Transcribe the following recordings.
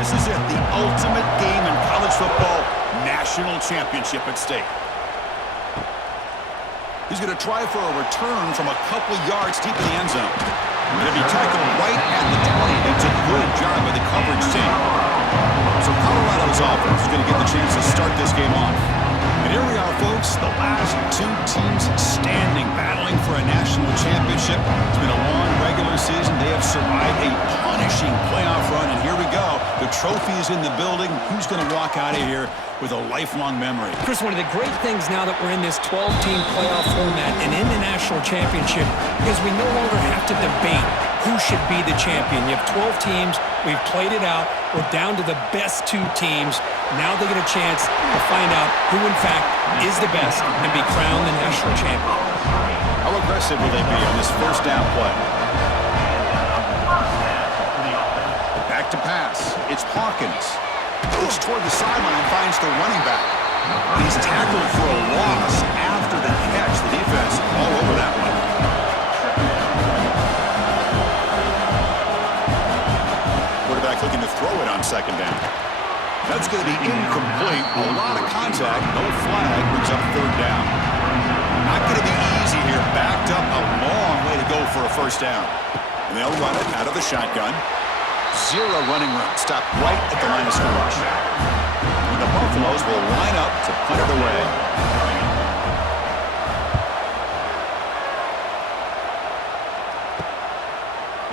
This is it, the ultimate game in college football, national championship at stake. He's going to try for a return from a couple yards deep in the end zone. Going to be tackled right at the 20. That's a good job by the coverage team. So Colorado's offense is going to get the chance to start this game off. And here we are, folks, the last two teams standing, battling for a national championship. It's been a long regular season. They have survived a punishing playoff run, and here we go. The trophy is in the building. Who's going to walk out of here with a lifelong memory? Chris, one of the great things now that we're in this 12-team playoff format and in the national championship is we no longer have to debate who should be the champion. You have 12 teams. We've played it out. We're down to the best two teams. Now they get a chance to find out who, in fact, is the best and be crowned the national champion. How aggressive will they be on this first down play? Back to pass. It's Hawkins. Looks toward the sideline, finds the running back. He's tackled for a loss after the catch. The defense all over that one. Quarterback looking to throw it on second down. That's going to be incomplete. A lot of contact. No flag. Brings up third down. Not going to be easy here. Backed up a long way to go for a first down. And they'll run it out of the shotgun. Zero running room. Stop right at the line of scrimmage. And the Buffaloes will line up to punt it away.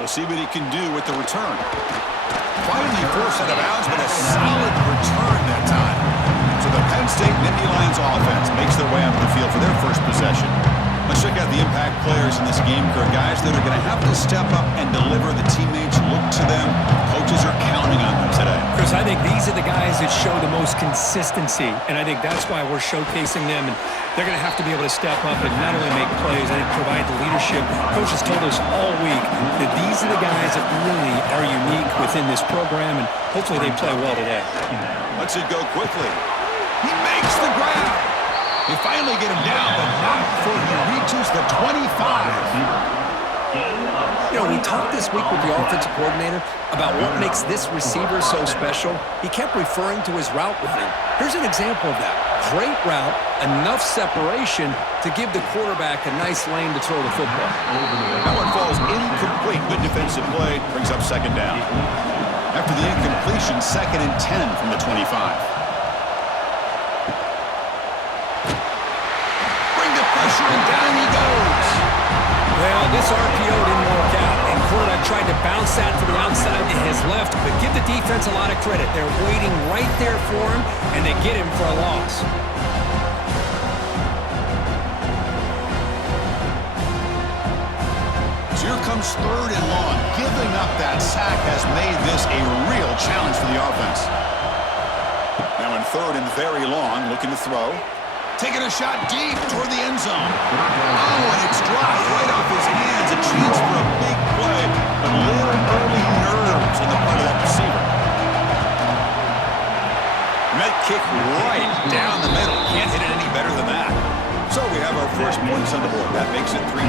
We'll see what he can do with the return. Finally forced out of bounds, but a solid return that time. So the Penn State Nittany Lions offense makes their way onto the field for their first possession. Let's check out the impact players in this game, crew. Guys that are going to have to step up and deliver. The teammates look to them. Coaches are counting on them today. Chris, I think these are the guys that show the most consistency, and I think that's why we're showcasing them. And they're going to have to be able to step up and not only make plays, I think provide the leadership. Coaches told us all week that these are the guys that really are unique within this program, and hopefully they play well today. Lets it go quickly. He makes the grab. They finally get him down, but not before he reaches the 25. You know, we talked this week with the offensive coordinator about what makes this receiver so special. He kept referring to his route running. Here's an example of that. Great route, enough separation to give the quarterback a nice lane to throw the football. That one falls incomplete. Good defensive play. Brings up second down. After the incompletion, 2nd and 10 from the 25. And down he goes. Well, this RPO didn't work out, and quarterback tried to bounce that to the outside to his left, but give the defense a lot of credit. They're waiting right there for him, and they get him for a loss. So here comes 3rd and long. Giving up that sack has made this a real challenge for the offense. Now in 3rd and very long, looking to throw. Taking a shot deep toward the end zone. Oh, and it's dropped right off his hands. A chance for a big play, but little early nerves on the part of that receiver. And that kick right down the middle. Can't hit it any better than that. So we have our first points on the board. That makes it 3-0.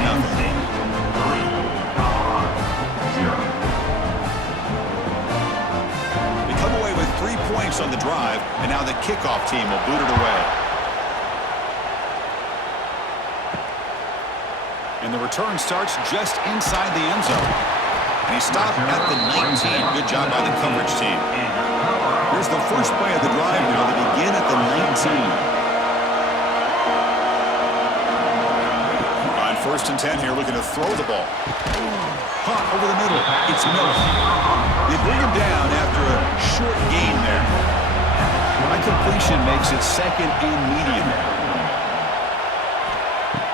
They come away with 3 points on the drive, and now the kickoff team will boot it away. And the return starts just inside the end zone. And he stopped at the 19. Good job by the coverage team. Here's the first play of the drive now. They begin at the 19. On 1st and 10 here, looking to throw the ball. Hot over the middle. It's Miller. They bring him down after a short gain there. High completion makes it 2nd and medium.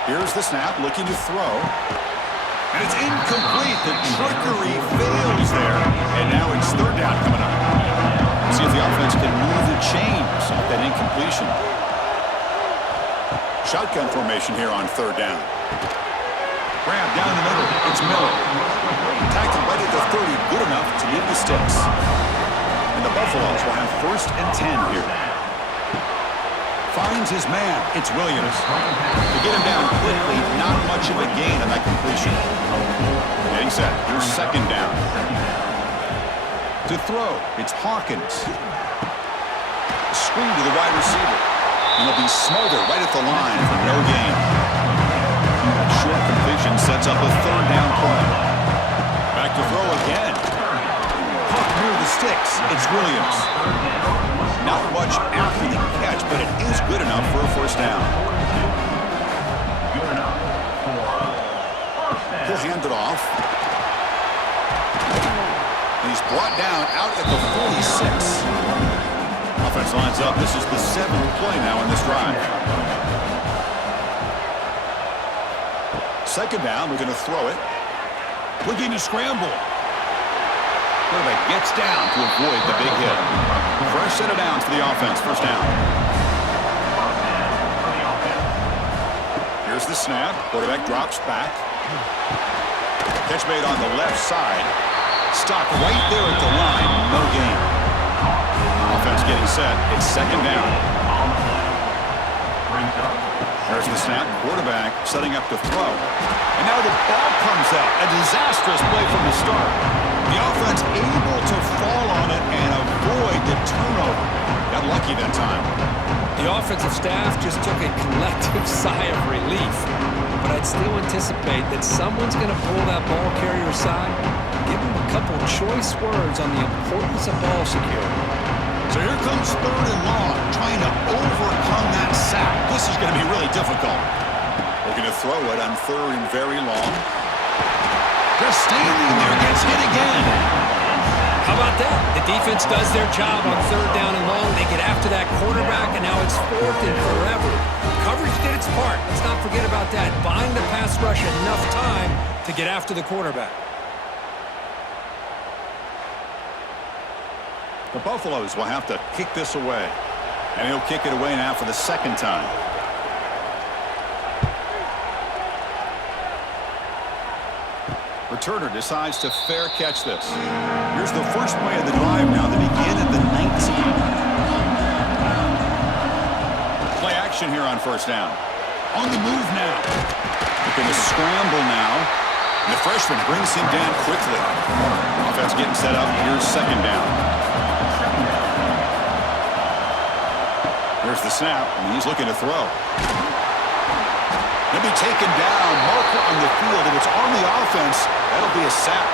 Here's the snap, looking to throw. And it's incomplete. The trickery fails there. And now it's 3rd down coming up. See if the offense can move the chains off that incompletion. Shotgun formation here on 3rd down. Grab down the middle. It's Miller. Tackled right at the 30. Good enough to leave the sticks. And the Buffaloes will have 1st and 10 here. Finds his man. It's Williams. To get him down quickly, not much of a gain on that completion. Getting set. Here's 2nd down. To throw, it's Hawkins. Screen to the wide receiver. And he'll be smothered right at the line for no gain. That short completion sets up a third down play. Back to throw again. Puck near the sticks. It's Williams. Not much after the catch, but it is good enough for a first down. He'll hand it off. And he's brought down out at the 46. Offense lines up. This is the 7th play now in this drive. Second down, we're going to throw it. Looking to scramble. Quarterback gets down to avoid the big hit. Fresh set of downs for the offense. First down. Here's the snap. Quarterback drops back. Catch made on the left side. Stopped right there at the line. No gain. Offense getting set. It's second down. There's the snap. Quarterback setting up to throw. And now the ball comes out. A disastrous play from the start. The offense able to fall on it and avoid the turnover. Got lucky that time. The offensive staff just took a collective sigh of relief. But I'd still anticipate that someone's going to pull that ball carrier aside, give him a couple choice words on the importance of ball security. So here comes third and long, trying to overcome that sack. This is going to be really difficult. Looking to throw it on third and very long. Just standing there, gets hit again. How about that? The defense does their job on third down and long. They get after that quarterback, and now it's fourth and forever. Coverage did its part. Let's not forget about that. Buying the pass rush enough time to get after the quarterback. The Buffaloes will have to kick this away. And he'll kick it away now for the second time. Returner decides to fair catch this. Here's the first play of the drive now. They begin at the 19. Play action here on first down. On the move now. Looking to scramble now. And the freshman brings him down quickly. Offense getting set up. Here's second down. Here's the snap, and he's looking to throw. He'll be taken down. Marker on the field. If it's on the offense, that'll be a sack.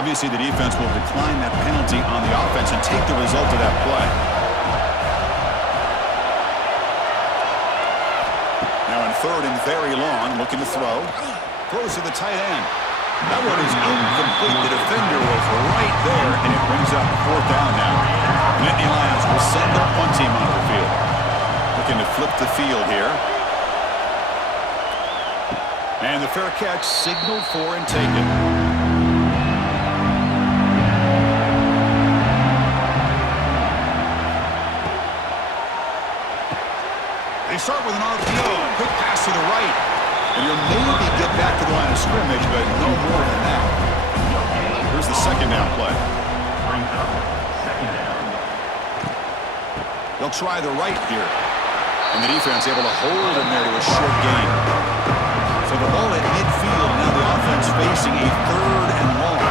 Obviously, the defense will decline that penalty on the offense and take the result of that play. Now in third and very long, looking to throw. Throws to the tight end. That one is incomplete. The defender was right there, and it brings up fourth down now. Nittany Lions will send the punt team onto the field. Looking to flip the field here. And the fair catch signaled for and taken. They start with an RPO. Quick pass to the right. And you'll maybe get back to the line of scrimmage, but no more than that. Here's the second down play. They'll try the right here. And the defense able to hold him there to a short gain. So the ball at midfield, now the offense facing a third and long.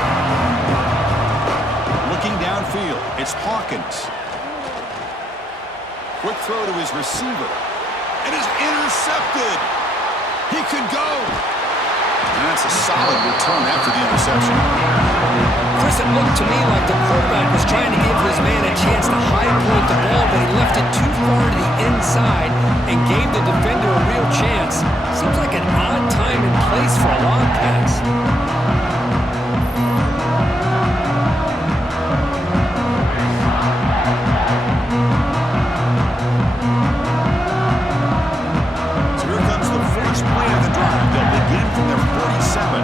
Looking downfield, it's Hawkins. Quick throw to his receiver. And it's intercepted. He could go. And that's a solid return after the interception. Chris, it looked to me like the quarterback was trying to give his man a chance to high point the ball, but he left it too far to the inside and gave the defender a real chance. Seems like an odd time and place for a long pass. Play of the drive. They'll begin from their 47.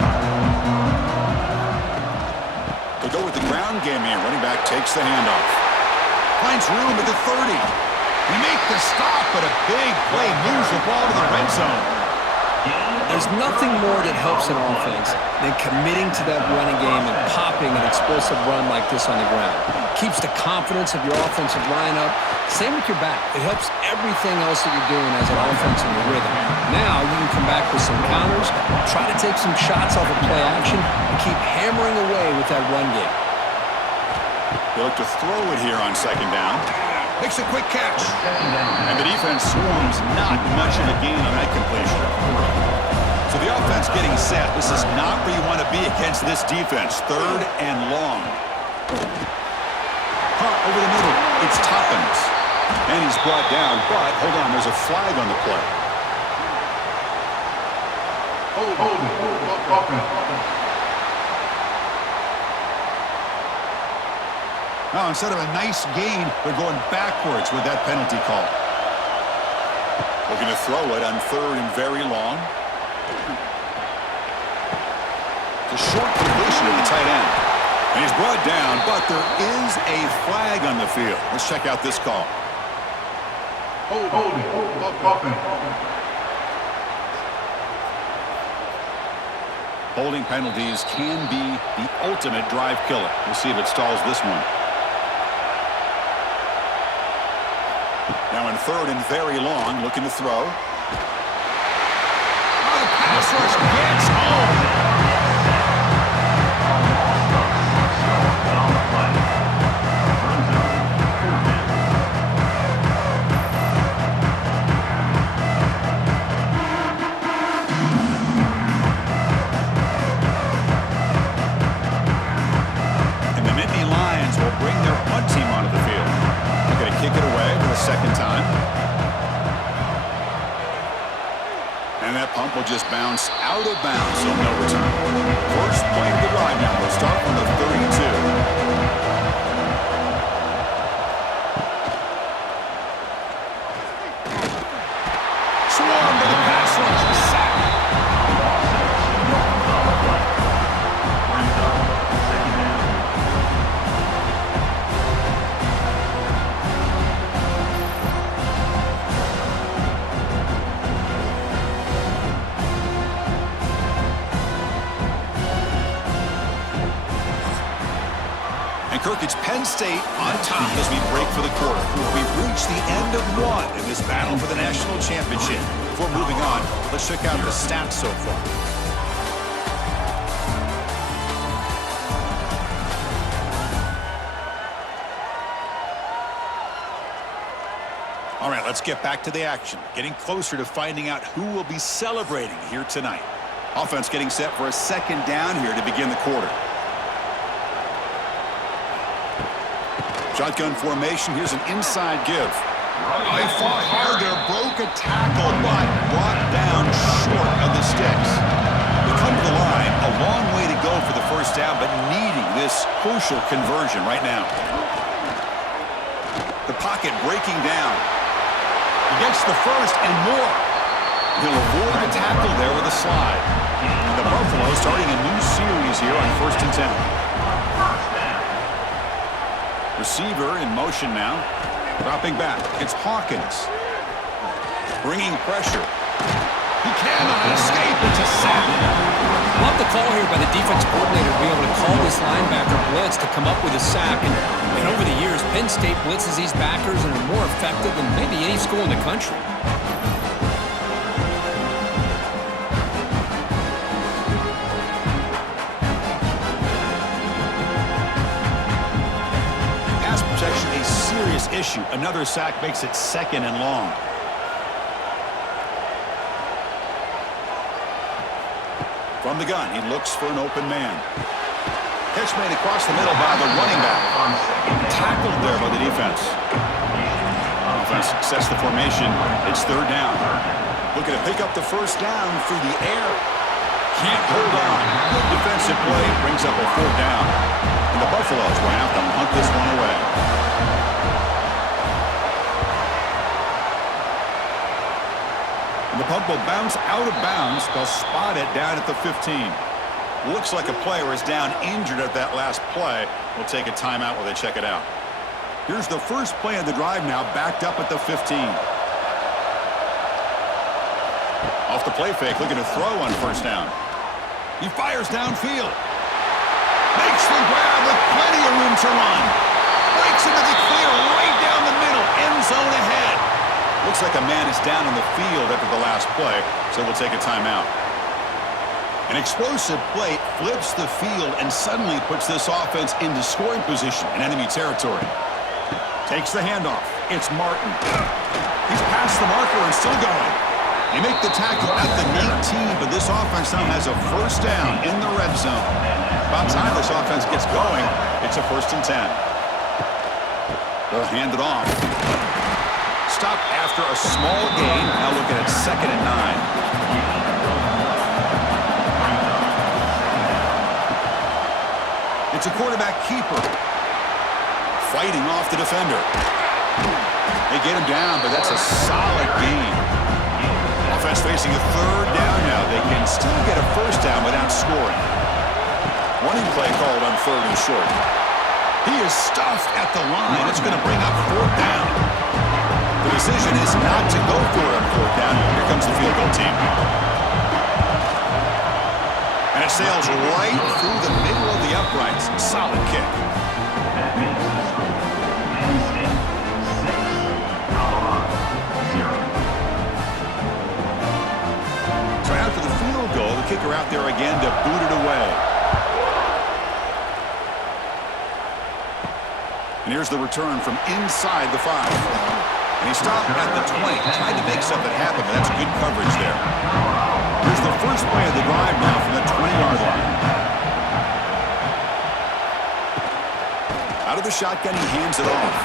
They'll go with the ground game here. Running back takes the handoff. Finds room at the 30. They make the stop, but a big play moves the ball to the red zone. There's nothing more that helps an offense than committing to that running game and popping an explosive run like this on the ground. keeps the confidence of your offensive line up. Same with your back. It helps everything else that you're doing as an offense in the rhythm. Now you can come back with some counters, try to take some shots off of play action, and keep hammering away with that run game. They look to throw it here on second down. Makes a quick catch. And the defense swarms not much of a gain on that completion. So the offense getting set. This is not where you want to be against this defense. Third and long. Punt over the middle. It's Toppins. And he's brought down, but hold on, there's a flag on the play. Now, instead of a nice gain, they're going backwards with that penalty call. Looking to throw it on third and very long. It's a short completion to the tight end. And he's brought down, but there is a flag on the field. Let's check out this call. Holding penalties can be the ultimate drive killer. We'll see if it stalls this one. Now in third and very long, looking to throw. Oh, the pass rush gets home. Second time. And that pump will just bounce out of bounds, so no return. First play of the drive now. We'll start from the 32. Swarm to the pass rush. Sack. Kirk, it's Penn State on top as we break for the quarter. We've reached the end of one in this battle for the national championship. Before moving on, let's check out the stats so far. All right, let's get back to the action. Getting closer to finding out who will be celebrating here tonight. Offense getting set for a second down here to begin the quarter. Shotgun formation. Here's an inside give. They fought hard there, broke a tackle, but brought down short of the sticks. We come to the line, a long way to go for the first down, but needing this crucial conversion right now. The pocket breaking down. He gets the first and more. He'll avoid the tackle there with a slide. The Buffalo starting a new series here on 1st and 10. Receiver in motion now. Dropping back. It's Hawkins. Bringing pressure. He cannot escape. It's a sack. Love the call here by the defense coordinator to be able to call this linebacker blitz to come up with a sack. And over the years, Penn State blitzes these backers and are more effective than maybe any school in the country. Issue. Another sack makes it second and long. From the gun, he looks for an open man. Catch made across the middle by the running back. Tackled there by the defense. Offense sets the formation. It's third down. Looking to pick up the first down through the air. Can't hold on. Good defensive play brings up a fourth down. And the Buffaloes will have to punt this one away. The punt will bounce out of bounds. They'll spot it down at the 15. Looks like a player is down injured at that last play. We'll take a timeout while they check it out. Here's the first play of the drive now, backed up at the 15. Off the play fake, looking to throw on first down. He fires downfield. Makes the grab with plenty of room to run. breaks into the clear right down the middle. End zone ahead. Looks like a man is down on the field after the last play, so we'll take a timeout. An explosive play flips the field and suddenly puts this offense into scoring position in enemy territory. Takes the handoff. It's Martin. He's past the marker and still going. They make the tackle at the 19, but this offense now has a first down in the red zone. About time this offense gets going, it's a 1st and 10. They'll hand it off. Stop after a small gain. Now looking at 2nd and 9. It's a quarterback keeper. Fighting off the defender. They get him down, but that's a solid gain. Offense facing a 3rd down now. They can still get a 1st down without scoring. Running play called on 3rd and short. He is stuffed at the line. It's going to bring up 4th down. The decision is not to go for it on 4th down. Here comes the field goal team. And it sails right through the middle of the uprights. Solid kick. So after the field goal, the kicker out there again to boot it away. And here's the return from inside the 5. And he stopped at the 20. Tried to make something happen, but that's good coverage there. Here's the first play of the drive now from the 20-yard line. Out of the shotgun, he hands it off.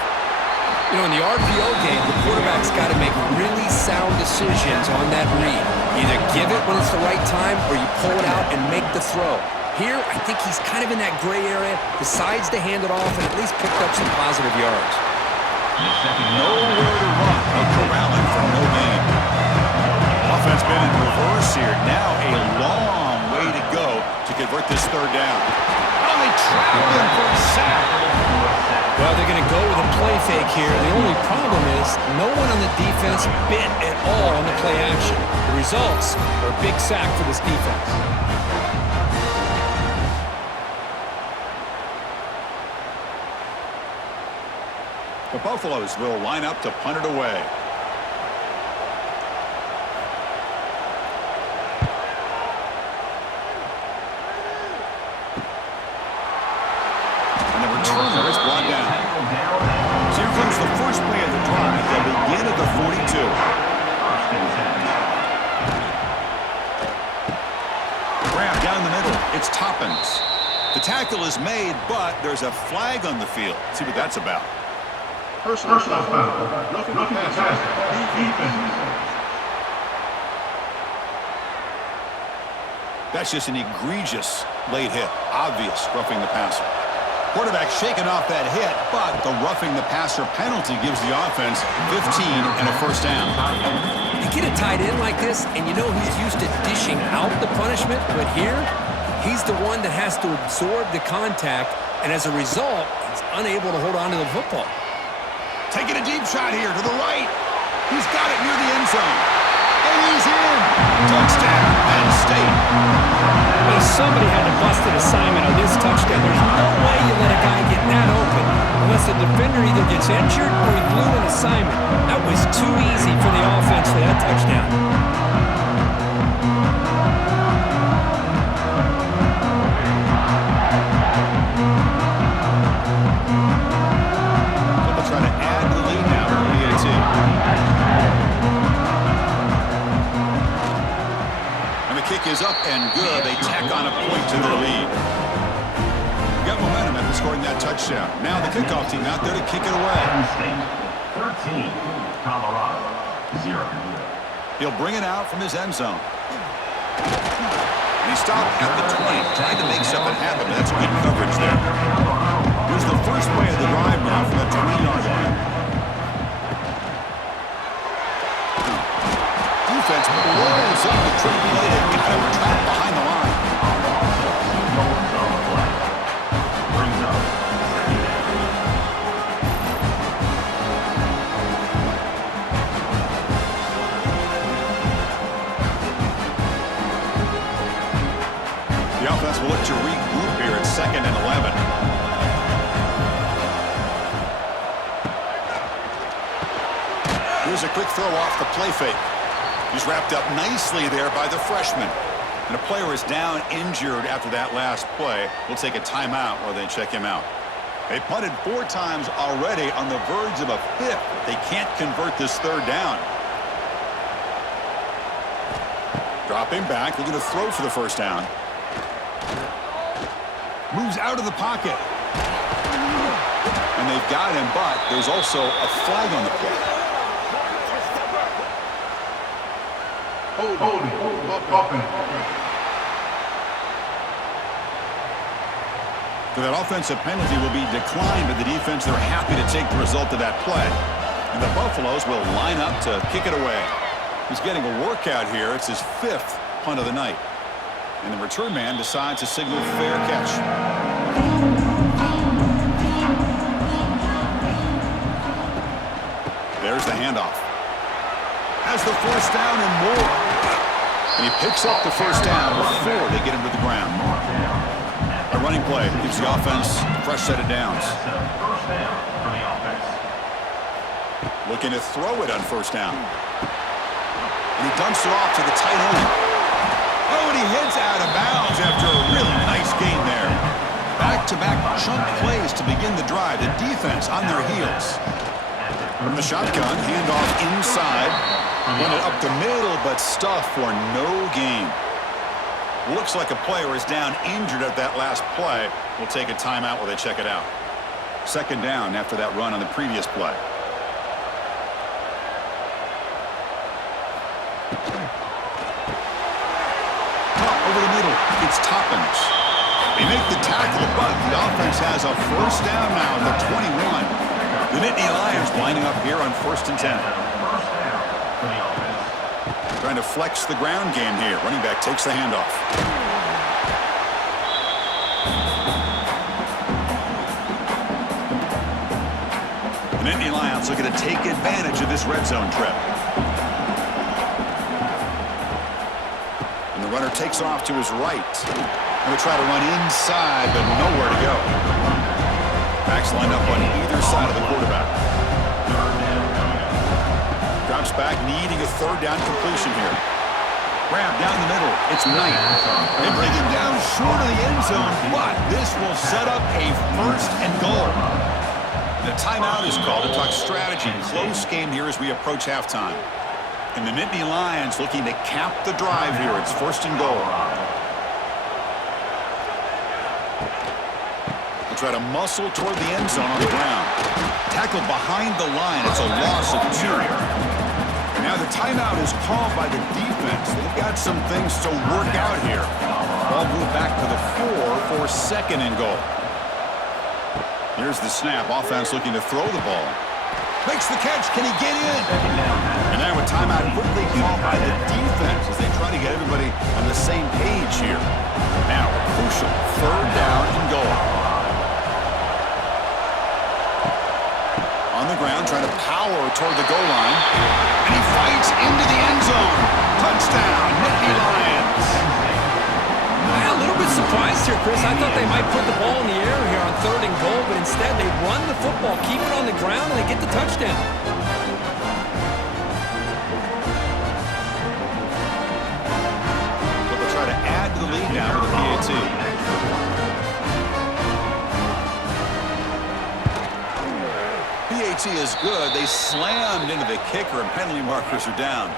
You know, in the RPO game, the quarterback's got to make really sound decisions on that read. Either give it when it's the right time or you pull it out and make the throw. Here, I think he's kind of in that gray area, decides to hand it off and at least picked up some positive yards. Nowhere to run. No corralling for no gain. Offense been in reverse here. Now a long way to go to convert this 3rd down. Oh, they trap him for a sack. Well, they're going to go with a play fake here. The only problem is no one on the defense bit at all on the play action. The results are a big sack for this defense. The Buffaloes will line up to punt it away. And the returner is brought down. So here comes the first play of the drive. They'll begin at the 42. Grab down the middle. It's Toppins. The tackle is made, but there's a flag on the field. Let's see what that's about. Personal foul. Roughing the passer. Defense. That's just an egregious late hit. Obvious roughing the passer. Quarterback shaking off that hit, but the roughing the passer penalty gives the offense 15 and a 1st down. You get a tight end like this, and you know he's used to dishing out the punishment, but here, he's the one that has to absorb the contact, and as a result, he's unable to hold on to the football. Taking a deep shot here to the right. He's got it near the end zone. And he's in. Touchdown, Penn State. Well, somebody had to bust an assignment on this touchdown. There's no way you let a guy get that open unless the defender either gets injured or he blew an assignment. That was too easy for the offense for that touchdown. Is up and good. They tack on a point to their lead. Got momentum after scoring that touchdown. Now the kickoff team out there to kick it away. 13, Colorado, 0. He'll bring it out from his end zone. And he stopped at the 20, trying to make something happen. That's good coverage there. Here's the first play of the drive now from the 20-yard line. Defense blows up the trick play. They got him trapped behind the line. The offense will look to regroup here at 2nd and 11. quick throw off the play fake. He's wrapped up nicely there by the freshman. And a player is down injured after that last play. We'll take a timeout while they check him out. They punted 4 times already, on the verge of a 5th. They can't convert this 3rd down. Dropping back, looking to throw for the 1st down. Moves out of the pocket. And they've got him, but there's also a flag on the play. Holding. So that offensive penalty will be declined by the defense. They're happy to take the result of that play. And the Buffaloes will line up to kick it away. He's getting a workout here. It's his 5th punt of the night. And the return man decides to signal fair catch. There's the handoff. Has the 1st down and more. And he picks up the 1st down before they get him to the ground. A running play gives the offense a fresh set of downs. First down for the offense. Looking to throw it on 1st down. And he dumps it off to the tight end. Oh, and he hits out of bounds after a really nice gain there. Back-to-back chunk plays to begin the drive. The defense on their heels. From the shotgun, handoff inside. Run it up the middle, but stuff for no gain. Looks like a player is down injured at that last play. We'll take a timeout while they check it out. 2nd down after that run on the previous play. Over the middle, it's Toppins. They make the tackle, but the offense has a 1st down now at the 21. The Nittany Lions lining up here on 1st and 10. First down for the offense. Trying to flex the ground game here. Running back takes the handoff. The Nittany Lions looking to take advantage of this red zone trip. And the runner takes off to his right. And we try to run inside, but nowhere to go. Backs lined up on either side of the quarterback. Drops back, needing a 3rd down completion here. Grab down the middle. It's Knight. They bring him down short of the end zone, but this will set up a 1st and goal. The timeout is called to talk strategy. Close game here as we approach halftime. And the Nittany Lions looking to cap the drive here. It's 1st and goal. They'll try to muscle toward the end zone on the ground. Tackled behind the line. It's a loss of 2. Now the timeout is called by the defense. They've got some things to work out here. Ball moved back to the 4 for 2nd and goal. Here's the snap. Offense looking to throw the ball. Makes the catch. Can he get in? And now a timeout quickly called by the defense as they try to get everybody on the same page here. Now a crucial 3rd down and goal. On the ground, trying to power toward the goal line. And he fights into the end zone. Touchdown, Nittany Lions. Yeah, a little bit surprised here, Chris. I thought they might put the ball in the air here on 3rd and goal, but instead they run the football, keep it on the ground, and they get the touchdown. So they'll try to add to the lead now with the PAT. PAT is good. They slammed into the kicker, and penalty markers are down.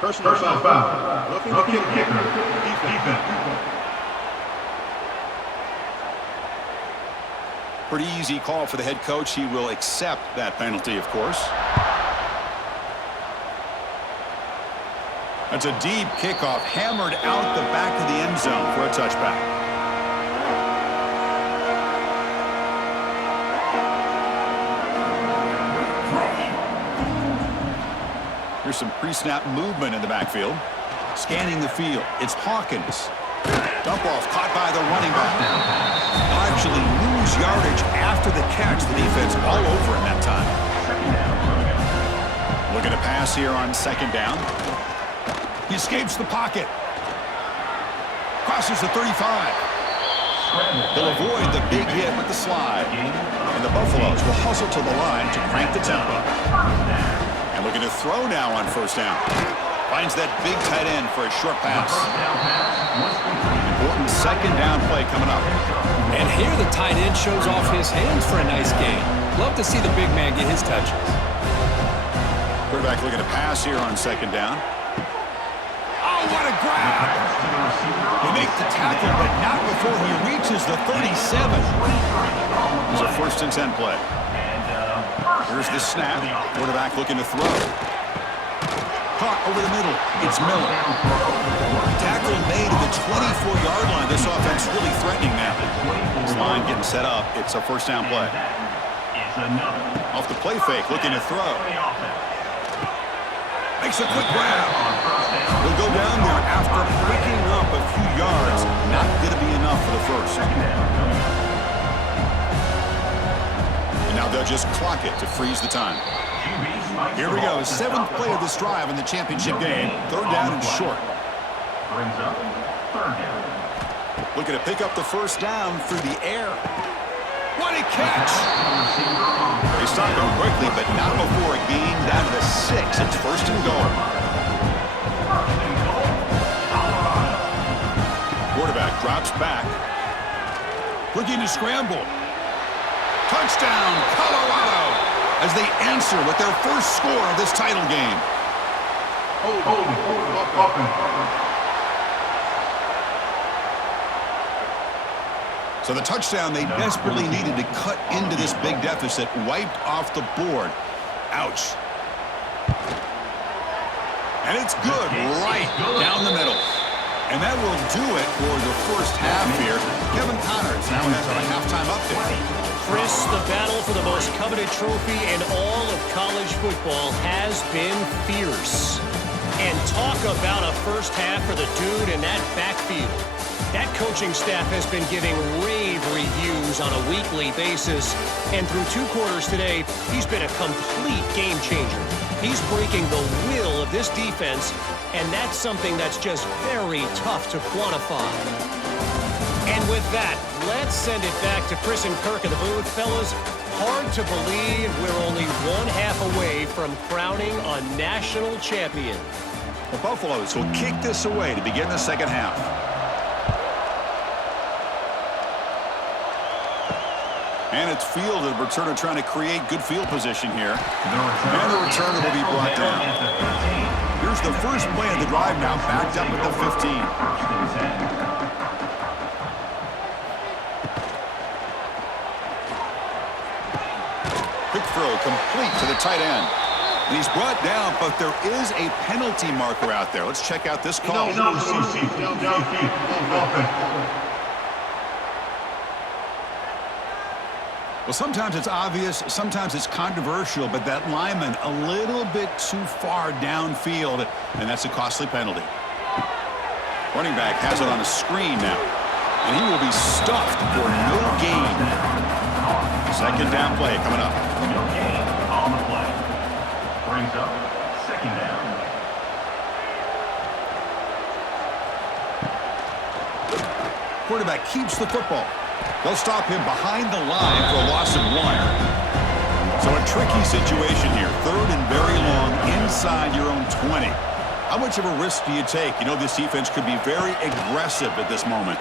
Personal foul. Looking to kicker. Defense. Pretty easy call for the head coach. He will accept that penalty, of course. That's a deep kickoff, hammered out the back of the end zone for a touchback. Here's some pre-snap movement in the backfield. Scanning the field. It's Hawkins. Dump off caught by the running back. They'll actually lose yardage after the catch. The defense all over him that time. Looking to pass here on 2nd down. He escapes the pocket. Crosses the 35. He'll avoid the big hit with the slide. And the Buffaloes will hustle to the line to crank the tempo. And looking to throw now on first down. Finds that big tight end for a short pass. Important second down play coming up. And here the tight end shows off his hands for a nice gain. Love to see the big man get his touches. Quarterback looking to pass here on second down. Oh, what a grab! They make the tackle, but not before he reaches the 37. It's a 1st and 10 play. Here's the snap. Quarterback looking to throw. Caught over the middle. It's Miller. Tackle made at the 24-yard line. This offense really threatening now. This line getting set up. It's a 1st down play. Off the play fake, looking to throw. Makes a quick grab. He'll go down there after picking up a few yards. Not going to be enough for the first. And now they'll just clock it to freeze the time. Here we go. 7th play of this drive in the championship game. 3rd down and short. Brings up 3rd down. Looking to pick up the 1st down through the air. What a catch! They stop him quickly, but not before a gain down to the 6. It's 1st and goal. Quarterback drops back. Looking to scramble. Touchdown, Colorado! As they answer with their first score of this title game. So the touchdown they desperately needed to cut into this big deficit wiped off the board. Ouch. And it's good right down the middle. And that will do it for the first half here. Kevin Connors now has our halftime update. Chris, the battle for the most coveted trophy in all of college football has been fierce. And talk about a first half for the dude in that backfield. That coaching staff has been giving rave reviews on a weekly basis. And through 2 quarters today, he's been a complete game changer. He's breaking the will of this defense, and that's something that's just very tough to quantify. And with that, let's send it back to Chris and Kirk in the booth. Fellas, hard to believe we're only 1 half away from crowning a national champion. The Buffaloes will kick this away to begin the second half. And it's fielded. Returner trying to create good field position here. And the returner will be brought down. Here's the first play of the drive now, backed up at the 15. Quick throw complete to the tight end. And he's brought down, but there is a penalty marker out there. Let's check out this call. Well, sometimes it's obvious, sometimes it's controversial, but that lineman a little bit too far downfield, and that's a costly penalty. Running back has it on a screen now, and he will be stuffed for no gain. Second down play coming up. No gain on the play. Brings up 2nd down. Quarterback keeps the football. They'll stop him behind the line for a loss of 1. So a tricky situation here. 3rd and very long inside your own 20. How much of a risk do you take? You know this defense could be very aggressive at this moment.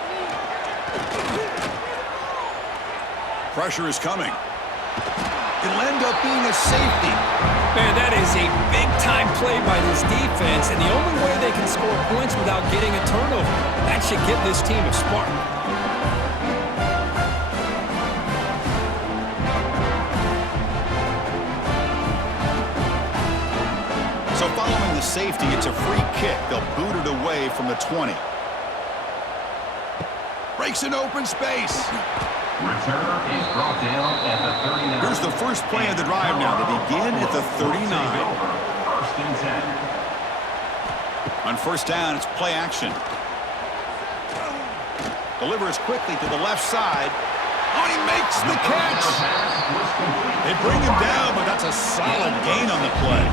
Pressure is coming. It'll end up being a safety. Man, that is a big-time play by this defense, and the only way they can score points without getting a turnover. That should give this team a spark. So following the safety, it's a free kick. They'll boot it away from the 20. Breaks an open space. Returner is brought down at the 39. Here's the first play of the drive now. They begin at the 39. 1st and 10. On first down, it's play action. Delivers quickly to the left side. Oh, he makes the catch. They bring him down, but that's a solid gain on the play.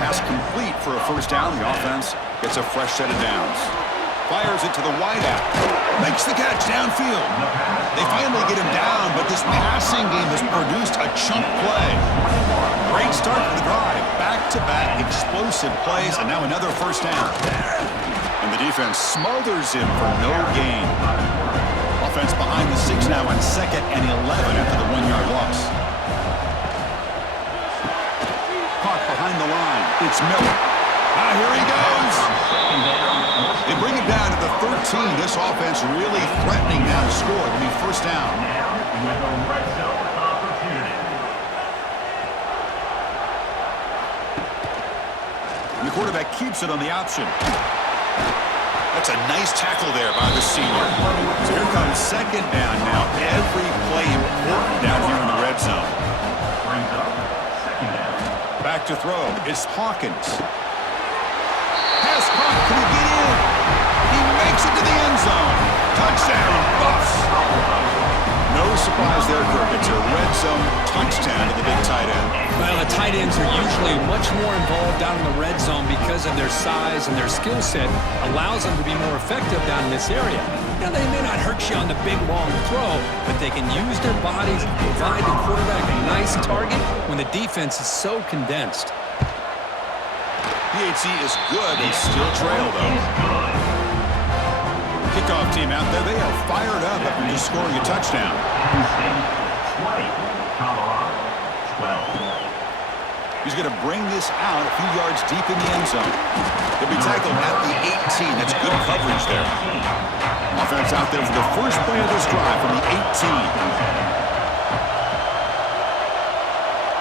Pass complete for a first down. The offense gets a fresh set of downs. Fires it to the wideout. Makes the catch downfield. They finally get him down, but this passing game has produced a chunk play. Great start to the drive. Back-to-back explosive plays, and now another first down. And the defense smothers him for no gain. Offense behind the 6 now on 2nd and 11 after the 1-yard loss. Caught behind the line. It's Miller. Here he goes. They bring it down to the 13. This offense really threatening now to score. It'll be first down. With a red zone opportunity. And the quarterback keeps it on the option. That's a nice tackle there by the senior. So here comes 2nd down now. Every play important down here in the red zone. Brings up 2nd down. Back to throw. It's Hawkins. Pass caught. Can he get in? He makes it to the end zone. Touchdown, Buffs. No surprise there, Kirk. It's a red zone touchdown to the big tight end. Well, the tight ends are usually much more involved down in the red zone because of their size and their skill set allows them to be more effective down in this area. Now, they may not hurt you on the big, long throw, but they can use their bodies to provide the quarterback a nice target when the defense is so condensed. PHC is good. They still trail, though. Kickoff team out there. They are fired up after just scoring a touchdown. Penn State 20. Colorado 12. He's going to bring this out a few yards deep in the end zone. He'll be tackled at the 18. That's good coverage there. Offense out there for the first play of this drive from the 18.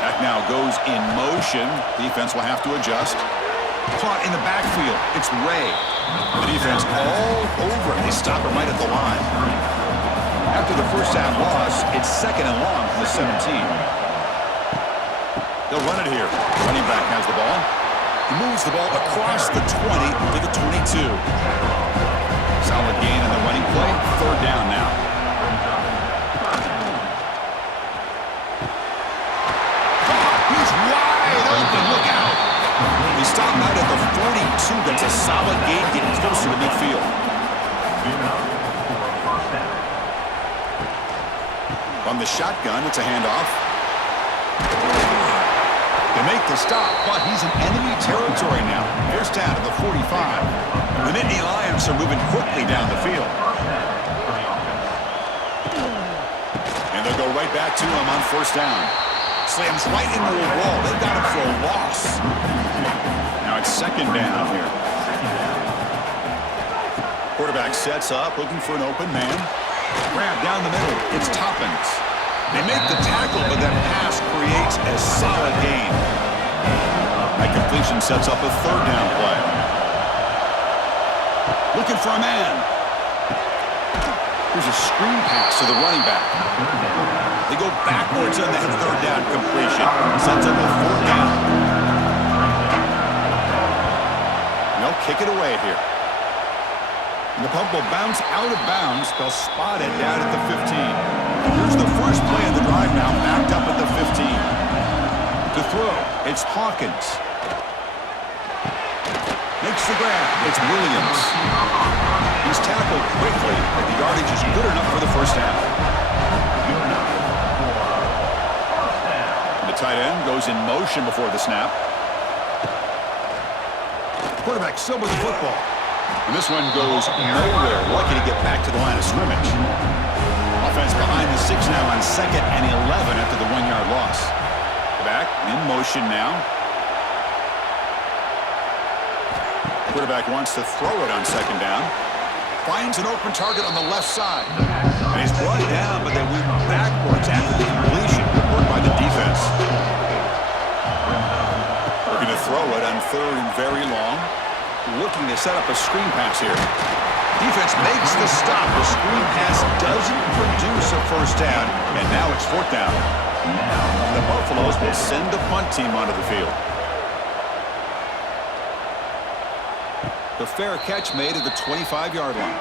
That now goes in motion. Defense will have to adjust. Caught in the backfield. It's Ray. The defense all over him. They stop him right at the line. After the first half loss, it's 2nd and long from the 17. They'll run it here. Running back has the ball. He moves the ball across the 20 to the 22. Solid gain on the running play. 3rd down now. He's wide open. Look out. He stopped out at the 42. That's a solid gain getting closer to midfield. From the shotgun, it's a handoff. They make the stop, but he's in enemy territory now. First down to the 45. The Nittany Lions are moving quickly down the field. And they'll go right back to him on first down. Slams right into a wall. They got him for a loss. Now it's 2nd down here. Quarterback sets up, looking for an open man. Grab down the middle. It's Toppins. They make the tackle, but that pass creates a solid gain. That completion sets up a 3rd down play. Looking for a man. Here's a screen pass to the running back. They go backwards on that 3rd down completion. Sets up a 4th down. And they'll kick it away here. And the puck will bounce out of bounds. They'll spot it down at the 15. Here's the first play of the drive now, backed up at the 15. To throw, it's Hawkins. Makes the grab. It's Williams. He's tackled quickly, but the yardage is good enough for the first down. The tight end goes in motion before the snap. Quarterback still with the football. And this one goes nowhere. Lucky to get back to the line of scrimmage. Offense behind the 6 now on 2nd and 11 after the 1-yard loss. Back in motion now. Quarterback wants to throw it on 2nd down. Finds an open target on the left side. And he's brought down, but they went backwards after the completion. Good work by the defense. Looking to throw it on 3rd and very long. Looking to set up a screen pass here. Defense makes the stop. The screen pass doesn't produce a first down, and now it's 4th down. The Buffaloes will send the punt team onto the field. The fair catch made at the 25-yard line.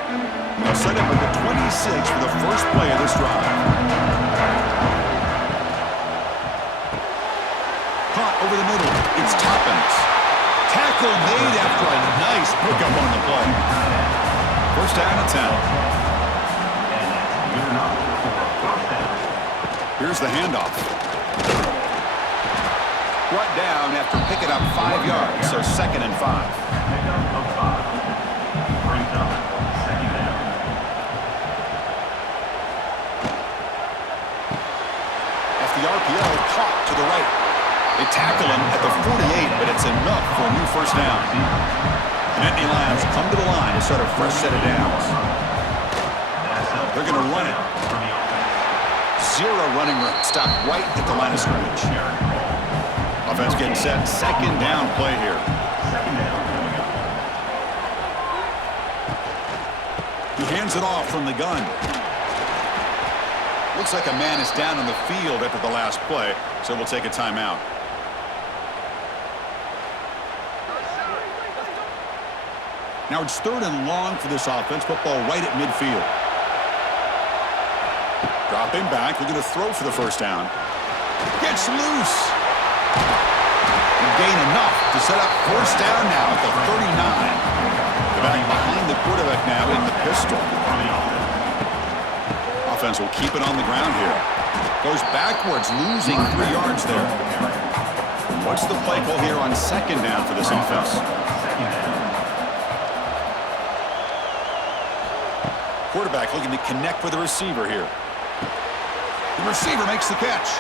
They'll set up at the 26 for the first play of this drive. Caught over the middle. It's Toppins. Tackle made after a nice pickup on the play. first down and 10. And that's good enough for a first down. Here's the handoff. Brought down after picking up 5 yards, so 2nd and 5. Pickup of 5. Brings up second down. Off the RPO, caught to the right. They tackle him at the 48, but it's enough for a new first down. The Nittany Lions come to the line to start a fresh set of downs. They're going to run it. 0 running room. Stop right at the line of scrimmage. Offense getting set. 2nd down play here. He hands it off from the gun. Looks like a man is down on the field after the last play, so we'll take a timeout. Now it's 3rd and long for this offense. Football right at midfield. Dropping back, looking to throw for the first down. Gets loose. And gain enough to set up first down now at the 39. The back behind the quarterback now in the pistol. Offense will keep it on the ground here. Goes backwards, losing 3 yards there. What's the play call here on 2nd down for this offense? Quarterback looking to connect with the receiver here. The receiver makes the catch.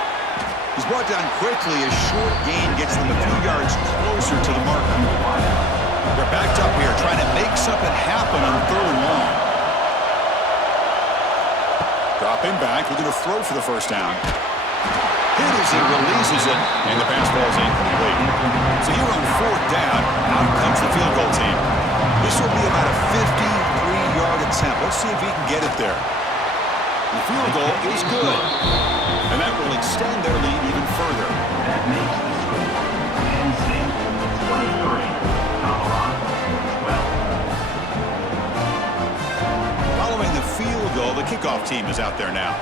He's brought down quickly. A short gain gets them a few yards closer to the marker. They're backed up here trying to make something happen on 3rd and long. Dropping back, looking to throw for the first down. Hit as he releases it, and the pass ball is incomplete. So here on 4th down, out comes the field goal team. This will be about a 53-yard attempt. Let's see if he can get it there. The field goal is good, and that will extend their lead even further. That makes the score Penn State 23, Colorado 12. Following the field goal, the kickoff team is out there now.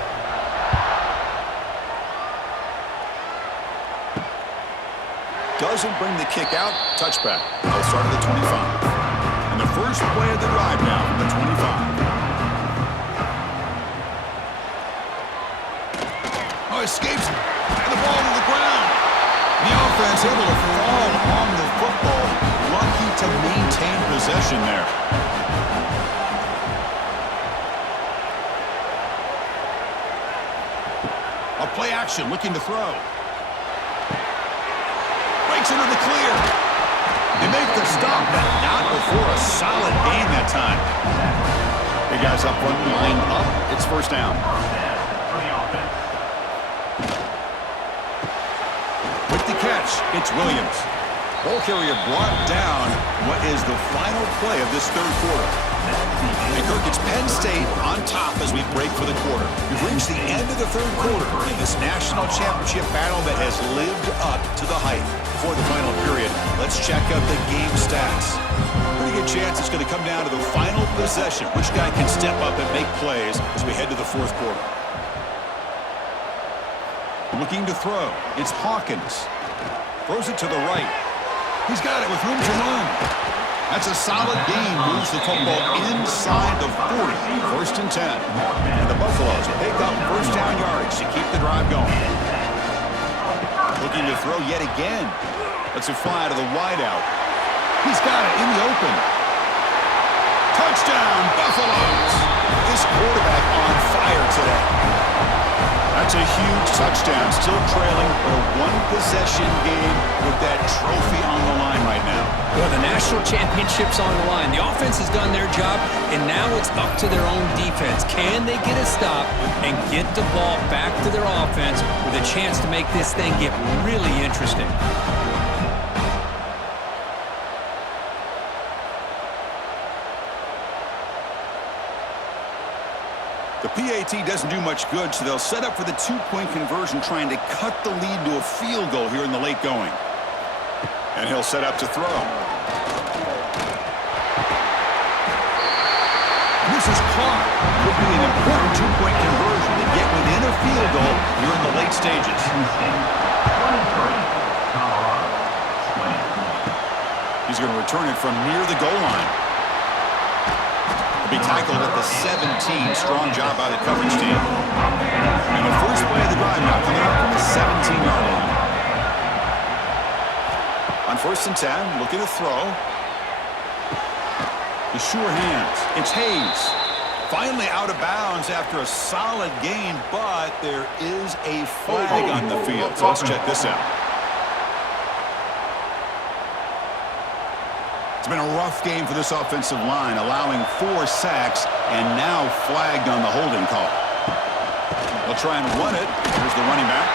Doesn't bring the kick out. Touchback. They'll start at the 25. And the first play of the drive now from the 25. Oh, escapes. And the ball to the ground. The offense able to fall on the football. Lucky to maintain possession there. A play action, looking to throw. Breaks into the clear. They make the stop, but not before a solid gain that time. The guys up front, lined up. It's first down. With the catch, it's Williams. Ball carrier brought down what is the final play of this 3rd quarter. And Kirk, it's Penn State on top as we break for the quarter. We've reached the end of the 3rd quarter in this national championship battle that has lived up to the hype. Before the final period, let's check out the game stats. Pretty good chance it's going to come down to the final possession. Which guy can step up and make plays as we head to the 4th quarter. Looking to throw. It's Hawkins. Throws it to the right. He's got it with room to run. That's a solid gain. Moves the football inside the 40. 1st and 10. And the Buffaloes pick up first down yardage to keep the drive going. Looking to throw yet again. That's a fly to the wideout. He's got it in the open. Touchdown, Buffaloes. This quarterback on fire today. That's a huge touchdown. Still trailing for a 1-possession game with that trophy on the line right now. Well, the national championship's on the line. The offense has done their job, and now it's up to their own defense. Can they get a stop and get the ball back to their offense with a chance to make this thing get really interesting? The PAT doesn't do much good, so they'll set up for the 2-point conversion, trying to cut the lead to a field goal here in the late going. And he'll set up to throw. And this is caught. Could be an important 2-point conversion to get within a field goal here in the late stages. He's going to return it from near the goal line. He'll be tackled at the 17. Strong job by the coverage team. And the first play of the drive now coming up from the 17-yard line. On 1st and 10, looking to throw. The sure hands. It's Hayes. Finally out of bounds after a solid gain, but there is a flag on the field. So let's check this out. It's been a rough game for this offensive line, allowing 4 sacks and now flagged on the holding call. They'll try and run it. Here's the running back.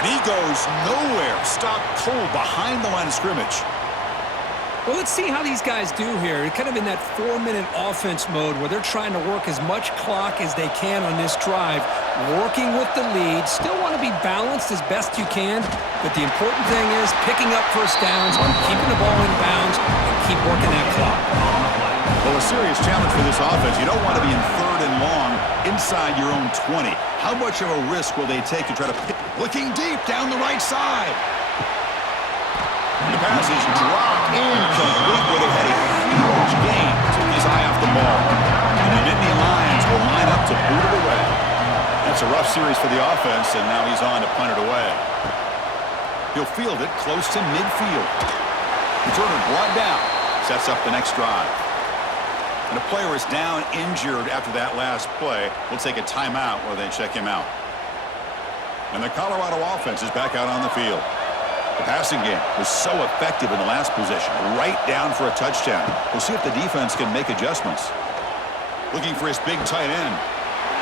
And he goes nowhere. Stopped cold behind the line of scrimmage. Well, let's see how these guys do here. They're kind of in that 4-minute offense mode where they're trying to work as much clock as they can on this drive, working with the lead. Still want to be balanced as best you can, but the important thing is picking up first downs, keeping the ball in bounds, and keep working that clock. Well, a serious challenge for this offense. You don't want to be in 3rd and long inside your own 20. How much of a risk will they take to try to pick? Looking deep down the right side. The pass is dropped incomplete where they had a huge gain. Took his eye off the ball. And the Nittany Lions will line up to boot it away. That's a rough series for the offense, and now he's on to punt it away. He'll field it close to midfield. Returner brought down. Sets up the next drive. And a player is down injured after that last play. We'll take a timeout while they check him out. And the Colorado offense is back out on the field. The passing game was so effective in the last possession, right down for a touchdown. We'll see if the defense can make adjustments. Looking for his big tight end.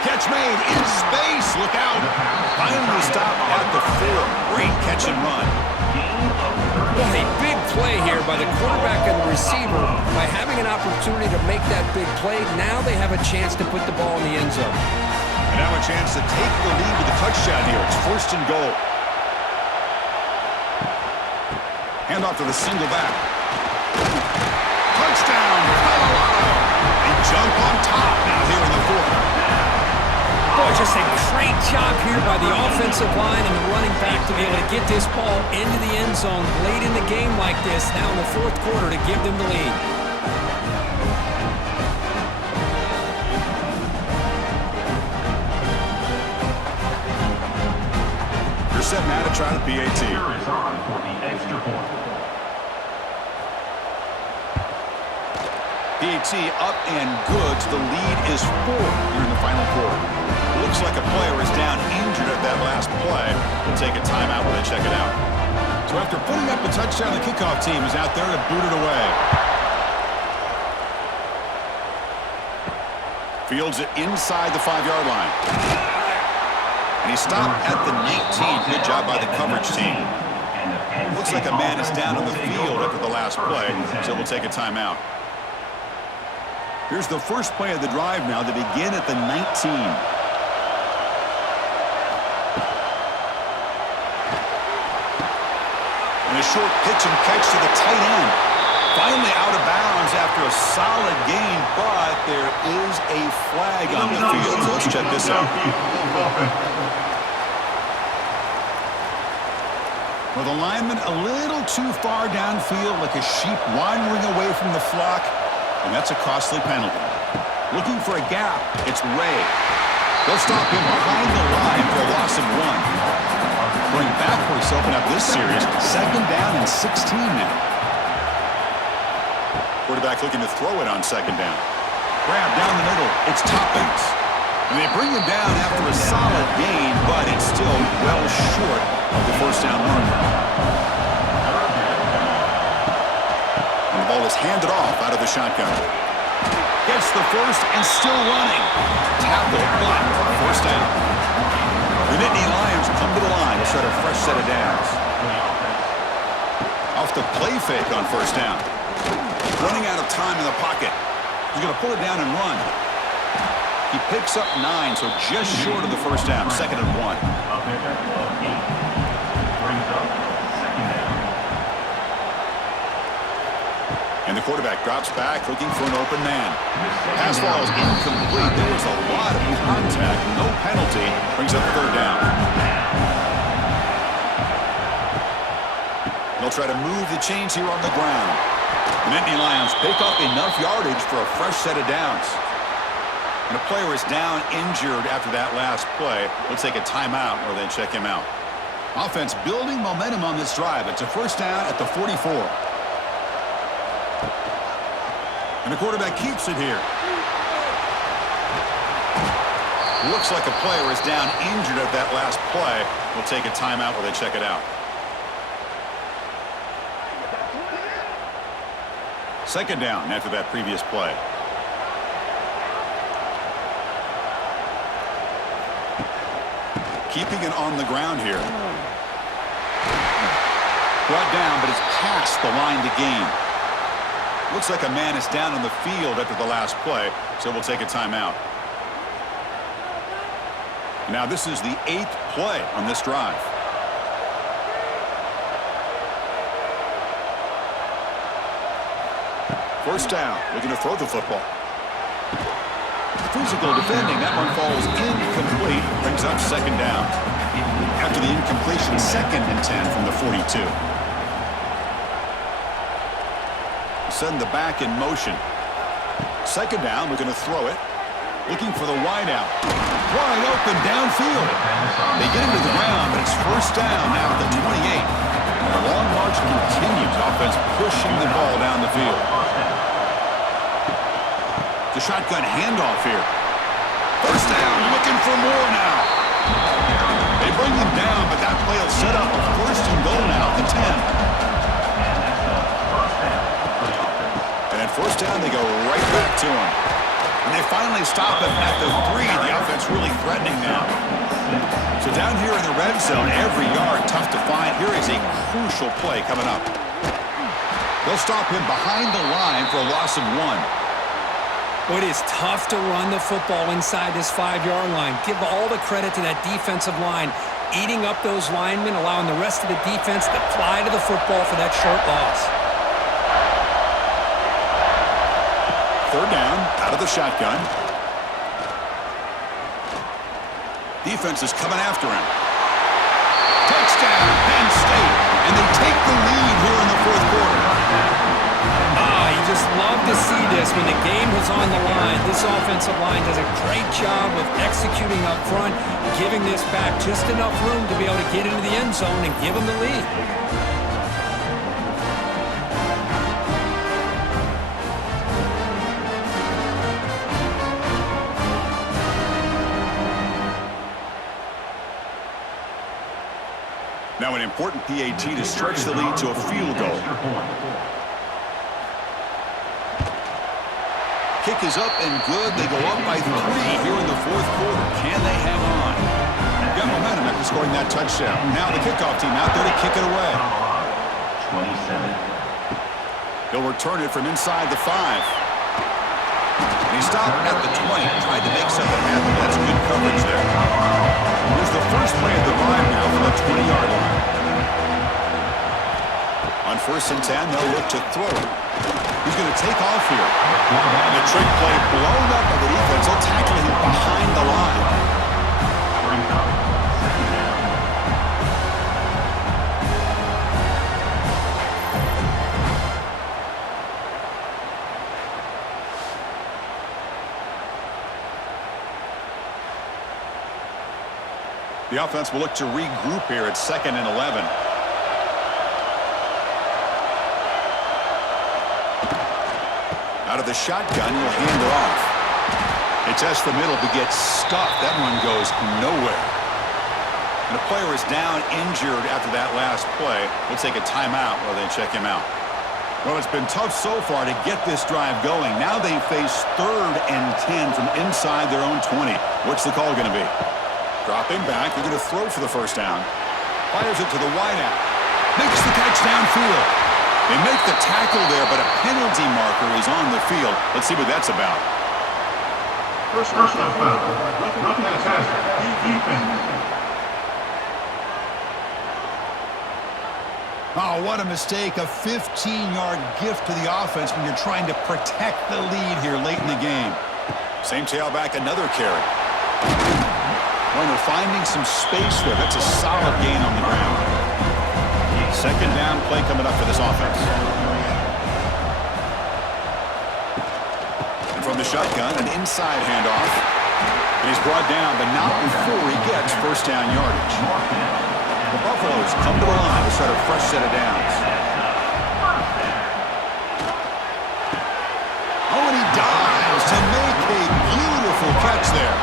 Catch made in space. Look out. Finally stopped at the 4. Great catch and run. Well, a big play here by the quarterback and the receiver. By having an opportunity to make that big play, now they have a chance to put the ball in the end zone. And now a chance to take the lead with a touchdown here. It's 1st and goal. Hand off to the single back. Touchdown, Colorado. They jump on top now here in the 4th. Boy, just a great job here by the offensive line and the running back to be able to get this ball into the end zone late in the game like this, now in the 4th quarter, to give them the lead. They're set now to try the PAT. Here is on for the extra point. PAT up and good. The lead is 4 here in the final quarter. Looks like a player is down injured at that last play. We'll take a timeout while they check it out. So after putting up a touchdown, the kickoff team is out there to boot it away. Fields it inside the 5-yard line. And he stopped at the 19. Good job by the coverage team. Looks like a man is down on the field after the last play, so we'll take a timeout. Here's the first play of the drive now. They begin at the 19. And a short pitch and catch to the tight end. Finally out of bounds after a solid gain, but there is a flag on the field. So let's check this out. Well, the lineman a little too far downfield, like a sheep wandering away from the flock, and that's a costly penalty. Looking for a gap, it's Ray. They'll stop him behind the line for a loss of 1. Going backwards to open up this series, 2nd down and 16 now. Quarterback looking to throw it on 2nd down. Grab down the middle, it's Toppins. And they bring him down after a solid gain, but it's still well short of the 1st down mark. And the ball is handed off out of the shotgun. Gets the first and still running. Tackle, but 1st down. The Nittany Lions come to the line to set a fresh set of downs. Off the play fake on 1st down. Running out of time in the pocket. He's going to pull it down and run. He picks up 9, so just short of the 1st down. 2nd and 1. And the quarterback drops back, looking for an open man. Pass ball is incomplete. There was a lot of contact. No penalty. Brings up 3rd down. They'll try to move the chains here on the ground. The Nittany Lions pick up enough yardage for a fresh set of downs. And a player is down injured after that last play. We'll take a timeout or they check him out. Offense building momentum on this drive. It's a first down at the 44. And the quarterback keeps it here. Looks like a player is down injured at that last play. We'll take a timeout while they check it out. Second down after that previous play. Keeping it on the ground here. Brought down, but it's past the line to gain. Looks like a man is down on the field after the last play, so we'll take a timeout. Now this is the 8th play on this drive. First down, looking to throw the football. Physical defending, that one falls incomplete, brings up second down. After the incompletion, 2nd and 10 from the 42. Send the back in motion. Second down, we're going to throw it. Looking for the wide out. Wide open downfield. They get him to the ground, but it's first down now at the 28. The long march continues. Offense pushing the ball down the field. The shotgun handoff here. First down, looking for more now. They bring him down, but that play will set up a first and goal now at the 10. And at first down, they go right back to him. And they finally stop him at the 3. The offense really threatening now. So down here in the red zone, every yard tough to find. Here is a crucial play coming up. They'll stop him behind the line for a loss of 1. It is tough to run the football inside this 5-yard line. Give all the credit to that defensive line, eating up those linemen, allowing the rest of the defense to fly to the football for that short loss. Third down, out of the shotgun. Defense is coming after him. Touchdown, Penn State. And they take the lead here in the 4th quarter. You just love to see this when the game is on the line. This offensive line does a great job of executing up front, giving this back just enough room to be able to get into the end zone and give them the lead. Now an important PAT to stretch the lead to a field goal. Kick is up and good. They go up by 3 here in the 4th quarter. Can they hang on? Got momentum after scoring that touchdown. Now the kickoff team out there to kick it away. 27. He'll return it from inside the 5. And he stopped at the 20. Tried to make something happen. That's good coverage there. Here's the first play of the drive now from the 20-yard line. On 1st and 10, they'll look to throw it. He's going to take off here. And the trick play blown up by the defense. They'll tackle him behind the line. The offense will look to regroup here at 2nd and 11. Out of the shotgun, he'll hand it off. They test the middle but get stuffed. That one goes nowhere. And a player is down injured after that last play. We'll take a timeout while they check him out. Well, it's been tough so far to get this drive going. Now they face 3rd and 10 from inside their own 20. What's the call going to be? Dropping back, they're going to throw for the first down. Fires it to the wideout. Makes the catch downfield. They make the tackle there, but a penalty marker is on the field. Let's see what that's about. Personal foul. Roughing the passer. Defense. Oh, what a mistake. A 15-yard gift to the offense when you're trying to protect the lead here late in the game. Same tailback, another carry. Well, they're finding some space there. That's a solid gain on the ground. Second down play coming up for this offense. And from From the shotgun, an inside handoff. And he's brought down, but not before he gets first down yardage. The Buffaloes come to the line to start a fresh set of downs. Oh, and he dives to make a beautiful catch there.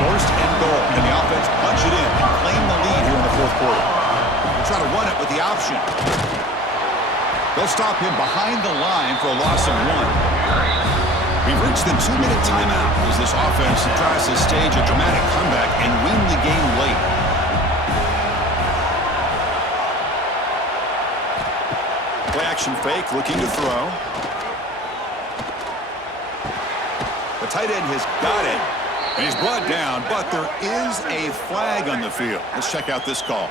First and goal, and the offense punch it in and claim the lead here in the fourth quarter. They'll try to run it with the option. They'll stop him behind the line for a loss of 1. We've reached the 2-minute timeout as this offense tries to stage a dramatic comeback and win the game late. Play action fake, looking to throw. The tight end has got it, and he's brought down, but there is a flag on the field. Let's check out this call.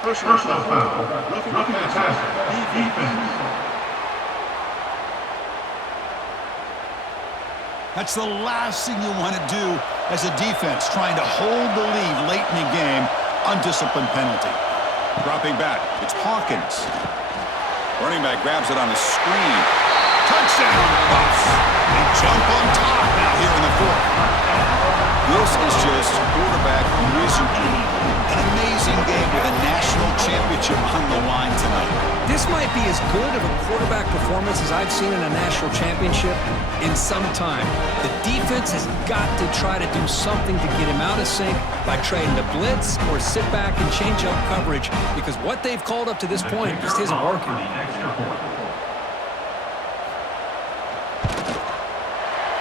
Personal foul. Roughing the passer. Defense. That's the last thing you want to do as a defense, trying to hold the lead late in the game. Undisciplined penalty. Dropping back, it's Hawkins. Running back grabs it on the screen. Touchdown, Buffs. They jump on top now here in the fourth. This is just quarterback wizardry. An amazing game with a national championship on the line tonight. This might be as good of a quarterback performance as I've seen in a national championship in some time. The defense has got to try to do something to get him out of sync by trading the blitz or sit back and change up coverage, because what they've called up to this point just isn't working.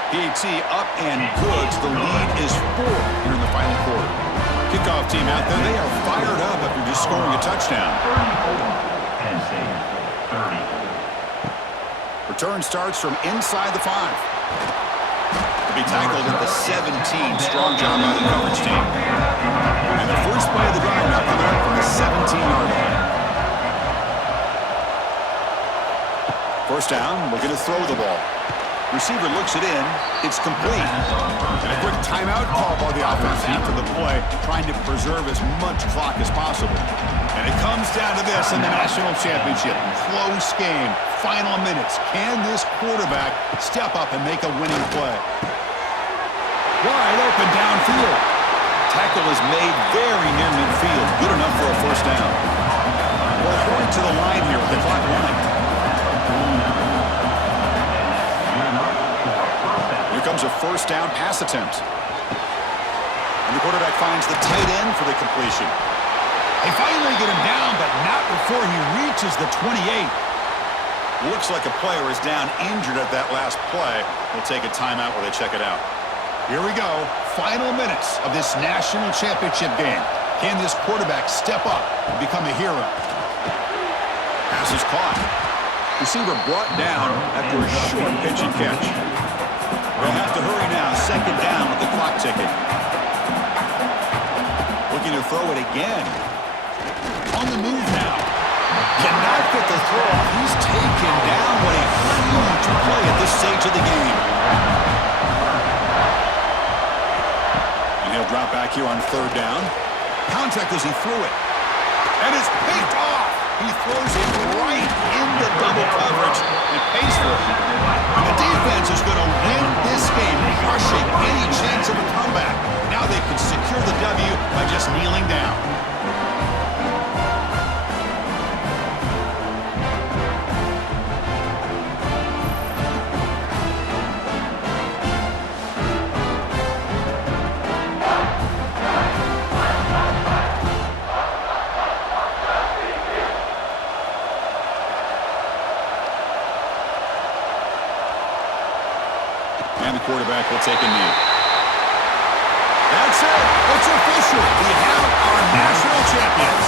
PAT up and good. The lead is 4 here in the final quarter. Kickoff team out there. They are fired up after just scoring a touchdown. Penn State, 30. Return starts from inside the 5. To be tackled at the 17. Strong job by the coverage team. And the first play of the drive now coming up from the 17-yard line. First down, looking to throw the ball. Receiver looks it in. It's complete. And a quick timeout call by the offense after the play, trying to preserve as much clock as possible. And it comes down to this in the national championship. Close game. Final minutes. Can this quarterback step up and make a winning play? Wide open downfield. Tackle is made very near midfield. Good enough for a first down. We're going to the line here with the clock running. Here comes a first down pass attempt. And the quarterback finds the tight end for the completion. They finally get him down, but not before he reaches the 28. Looks like a player is down injured at that last play. We'll take a timeout while they check it out. Here we go. Final minutes of this national championship game. Can this quarterback step up and become a hero? Pass is caught. Receiver brought down after a short pitch and catch. They'll have to hurry now. Second down with the clock ticking. Looking to throw it again. On the move now. Cannot get the throw. He's taken down. What a huge play at this stage of the game. And he'll drop back here on third down. Contact as he threw it. And it's picked off. He throws it right into double coverage and pays for it. And the defense is going to win this game, crushing any chance of a comeback. Now they can secure the W by just kneeling down. And the quarterback will take a knee. That's it. It's official. We have our national champions.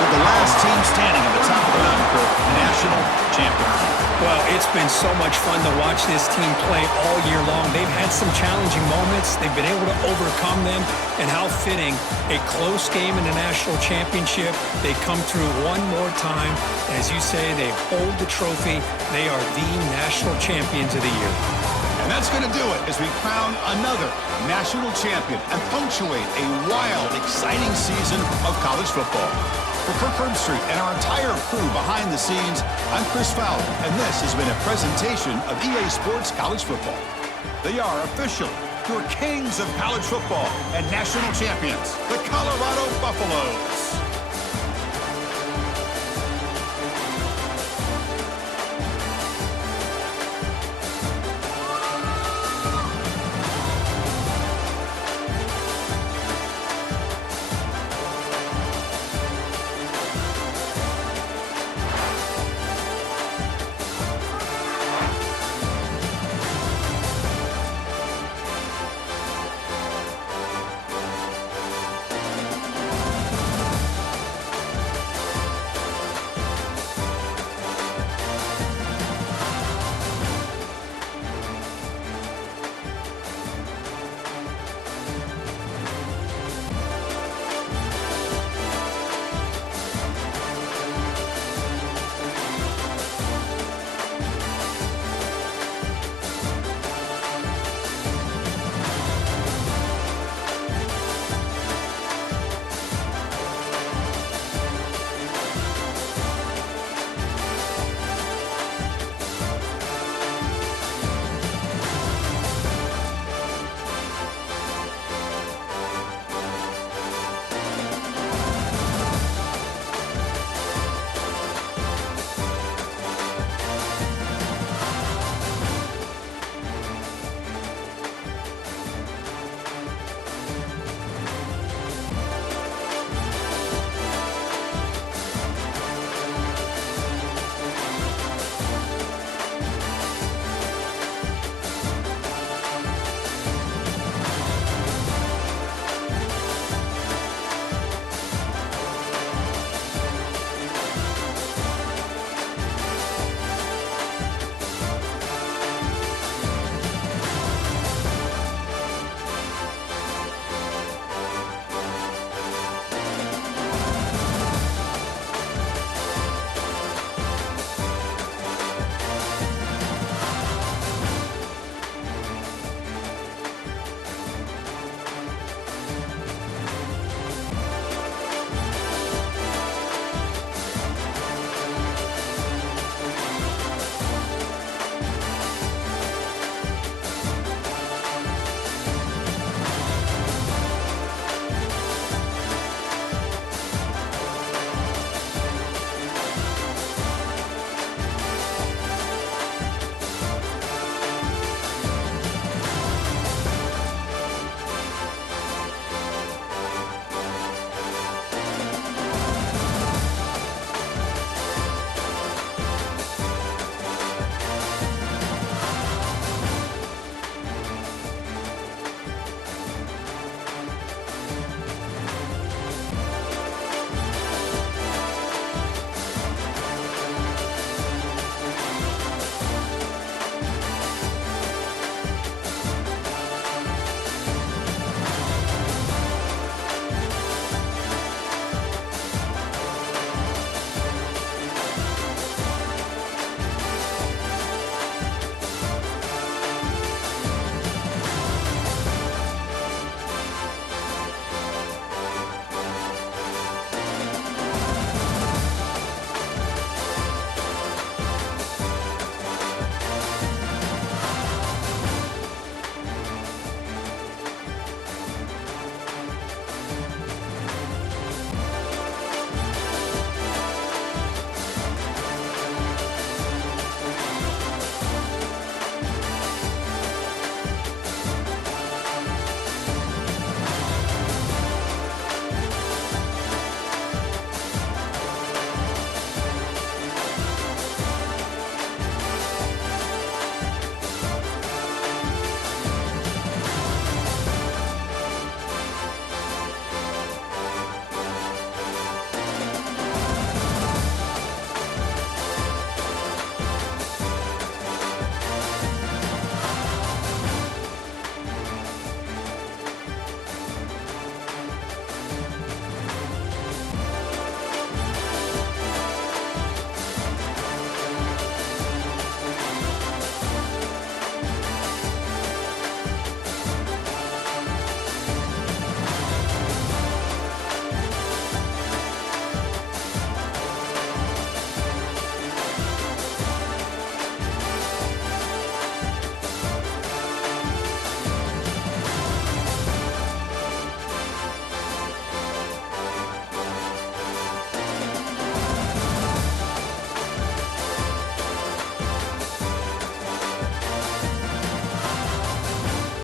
With the last team standing at the top of the mountain for national champions. Well, it's been so much fun to watch this team play all year long. They've had some challenging moments. They've been able to overcome them. And how fitting, a close game in the national championship. They come through one more time. As you say, they hold the trophy. They are the national champions of the year. And that's going to do it as we crown another national champion and punctuate a wild, exciting season of college football. For Kirk Herbstreit and our entire crew behind the scenes, I'm Chris Fowler, and this has been a presentation of EA Sports College Football. They are official, your kings of college football and national champions, the Colorado Buffaloes.